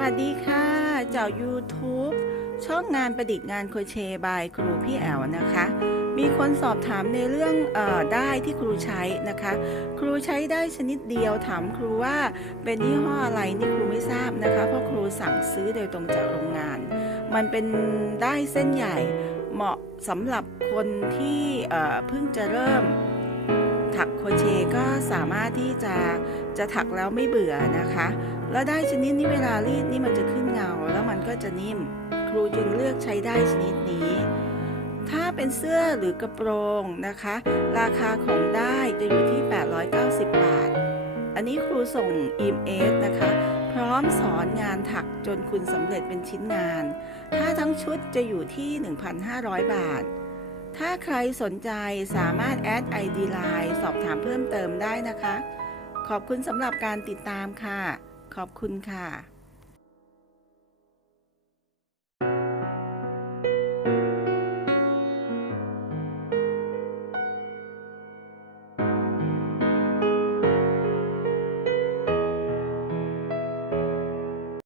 วัสดีค่ะ เจ้า YouTube ช่องงานประดิษฐ์งานโครเชบายครูพี่แอลนะคะ มีคนสอบถามในเรื่องเออได้ที่ครูใช้นะคะ ครูใช้ได้ชนิดเดียวถามครูว่าเป็นยี่ห้ออะไรนี่ครูไม่ทราบนะคะ เพราะครูสั่งซื้อโดยตรงจากโรงงาน มันเป็นได้เส้นใหญ่เหมาะสำหรับคนที่เอ่อเพิ่งจะเริ่มถักโครเชก็สามารถที่จะจะถักแล้วไม่เบื่อนะคะ แล้วได้ชนิดนี้เวลารีดนี่มันจะขึ้นเงา แล้วมันก็จะนิ่ม ครูจึงเลือกใช้ได้ชนิดนี้ ถ้าเป็นเสื้อหรือกระโปรงนะคะ ราคาของได้จะอยู่ที่ 890 บาท อันนี้ครูส่ง EMS นะคะ พร้อมสอนงานถักจนคุณสำเร็จเป็นชิ้นงาน ถ้าทั้งชุดจะอยู่ที่ 1,500 บาทถ้าใครสนใจสามารถแอด ID Line สอบถามเพิ่มเติมได้นะคะ ขอบคุณสำหรับการติดตามค่ะ ขอบคุณค่ะ